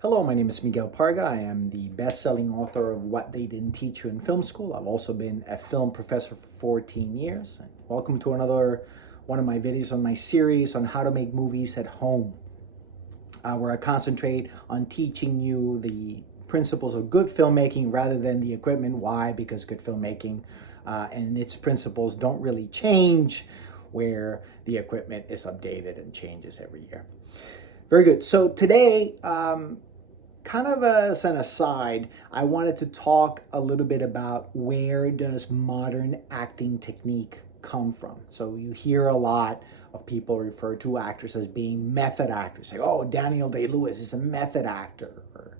Hello, my name is Miguel Parga. I am the best-selling author of What They Didn't Teach You in Film School. I've also been a film professor for 14 years. Welcome to another one of my videos on my series on how to make movies at home, where I concentrate on teaching you the principles of good filmmaking rather than the equipment. Why? Because good filmmaking and its principles don't really change, where the equipment is updated and changes every year. Very good. So today, kind of as an aside, I wanted to talk a little bit about where does modern acting technique come from. So you hear a lot of people refer to actors as being method actors. Say, oh, Daniel Day-Lewis is a method actor. Or,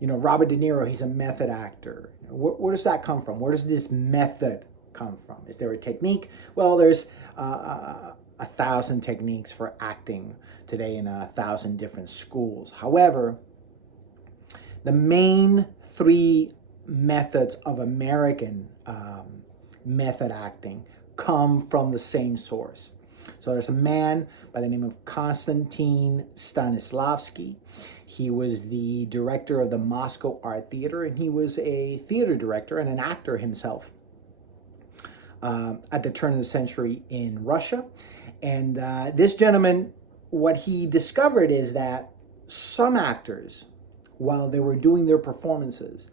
Robert De Niro, he's a method actor. Where does that come from? Where does this method come from? Is there a technique? Well, there's 1,000 techniques for acting today in 1,000 different schools. However, the main three methods of American method acting come from the same source. So there's a man by the name of Konstantin Stanislavski. He was the director of the Moscow Art Theater, and he was a theater director and an actor himself at the turn of the century in Russia. And this gentleman, what he discovered is that some actors, while they were doing their performances,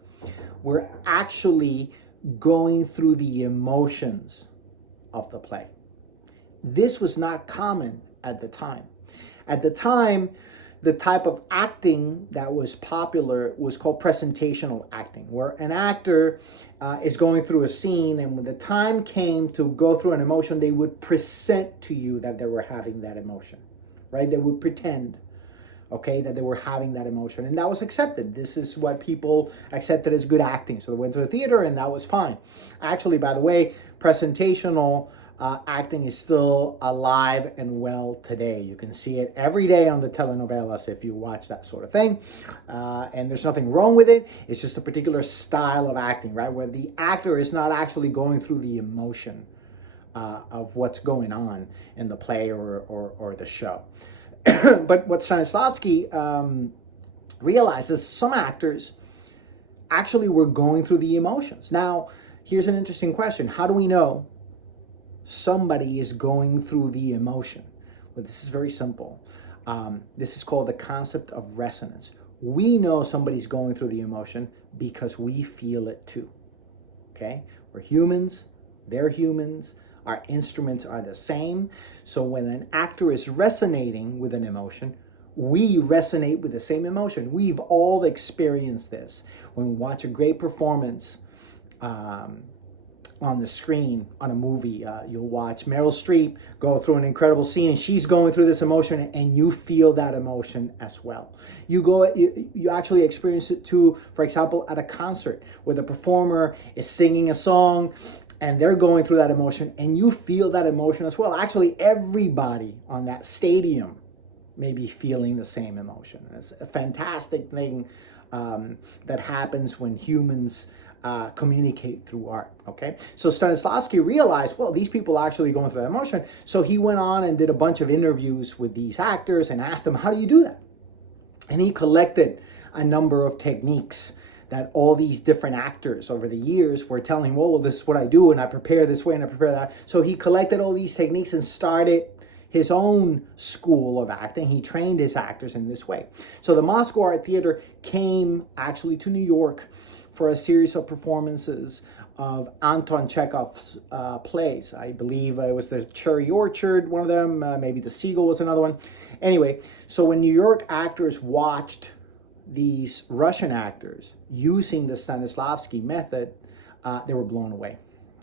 were actually going through the emotions of the play. This was not common at the time. At the time, the type of acting that was popular was called presentational acting, where an actor is going through a scene, and when the time came to go through an emotion, they would present to you that they were having that emotion, right? They would pretend, okay, that they were having that emotion, and that was accepted. This is what people accepted as good acting. So they went to the theater, and that was fine. Actually, by the way, presentational acting is still alive and well today. You can see it every day on the telenovelas if you watch that sort of thing. And there's nothing wrong with it. It's just a particular style of acting, right? Where the actor is not actually going through the emotion of what's going on in the play or the show. But what Stanislavski realized is some actors actually were going through the emotions. Now, here's an interesting question. How do we know somebody is going through the emotion? Well, this is very simple. This is called the concept of resonance. We know somebody's going through the emotion because we feel it too. Okay? We're humans, they're humans, our instruments are the same. So when an actor is resonating with an emotion, we resonate with the same emotion. We've all experienced this. When we watch a great performance, on the screen on a movie, you'll watch Meryl Streep go through an incredible scene, and she's going through this emotion, and you feel that emotion as well. You actually experience it too, for example, at a concert where the performer is singing a song and they're going through that emotion, and you feel that emotion as well. Actually, everybody on that stadium may be feeling the same emotion. It's a fantastic thing that happens when humans communicate through art, okay? So Stanislavski realized, well, these people are actually going through that emotion. So he went on and did a bunch of interviews with these actors and asked them, how do you do that? And he collected a number of techniques that all these different actors over the years were telling him, well, this is what I do, and I prepare this way and I prepare that. So he collected all these techniques and started his own school of acting. He trained his actors in this way. So the Moscow Art Theater came actually to New York for a series of performances of Anton Chekhov's plays. I believe it was the Cherry Orchard, one of them, maybe the Seagull was another one. Anyway, so when New York actors watched these Russian actors using the Stanislavski method, they were blown away.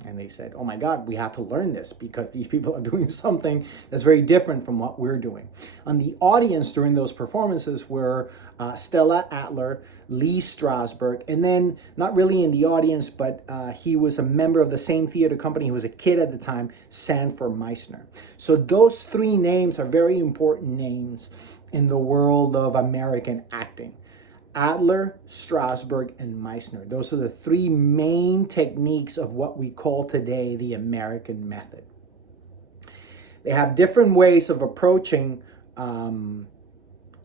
And they said, oh my God, we have to learn this because these people are doing something that's very different from what we're doing. And the audience during those performances were Stella Adler, Lee Strasberg, and then not really in the audience, but he was a member of the same theater company. He was a kid at the time, Sanford Meisner. So those three names are very important names in the world of American acting. Adler, Strasberg, and Meisner. Those are the three main techniques of what we call today the American method. They have different ways of approaching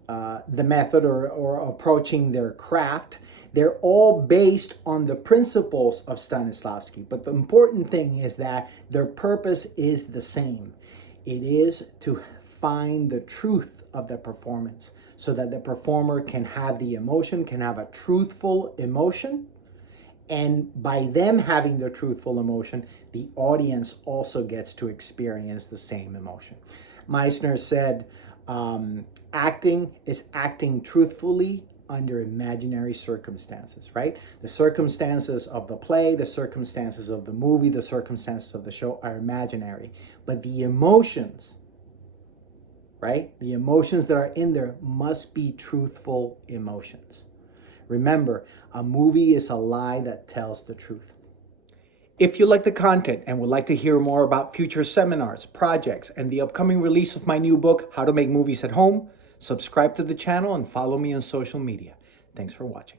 the method or approaching their craft. They're all based on the principles of Stanislavski. But the important thing is that their purpose is the same. It is to find the truth of the performance so that the performer can have the emotion, can have a truthful emotion. And by them having the truthful emotion, the audience also gets to experience the same emotion. Meissner said, acting is acting truthfully under imaginary circumstances, right? The circumstances of the play, the circumstances of the movie, the circumstances of the show are imaginary. But the emotions, right? The emotions that are in there must be truthful emotions. Remember, a movie is a lie that tells the truth. If you like the content and would like to hear more about future seminars, projects, and the upcoming release of my new book, How to Make Movies at Home, subscribe to the channel and follow me on social media. Thanks for watching.